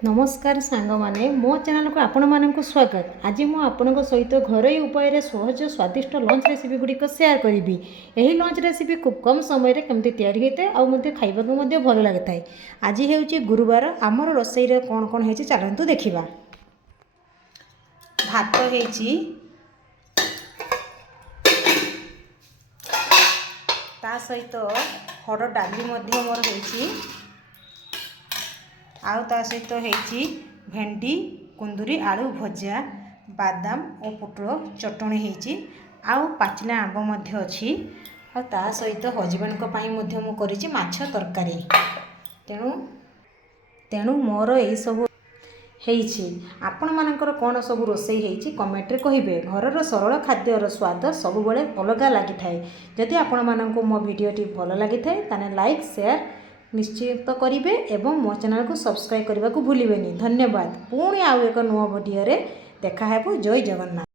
नमस्कार सांग माने मो चैनल को आपण मानक स्वागत। आज मु आपण सहित घरोई उपाय सहज स्वादिष्ट लंच रेसिपी गुड़िक सेयार करी। यही लंच रेसिपी खूब कम समय केमती तैयारी होता है और खाइबा भल लगी था। आज हूँ गुरुवार आमर रोसई कौन कौन है चलतु देखा। भात होती सहित हरड़ डाली मोर होती आउ ता सहित होती भेंडी कुंदूरी आलू भजा बादाम और पुटल चटणी होती आउ पाचिला आंब अच्छी आ ता सहित हजबैंड मु करी माछ तरकारी। तेणु तेणु मोर यही सब आपण मानकर कौन सब रोसई होती कमेंट रे कहिबे। घरर सरल खाद्यर स्वाद सब बेले अलग लगी थाए। जदि आपण मानक मो वीडियोटी भल लगी थाए ताने लाइक शेयर निश्चित करेंगे एवं मो चैनल को सब्सक्राइब करने को भूलें। धन्यवाद। पुणी आउ एक नुआ वीडियो रे देखा है। जय जगन्नाथ।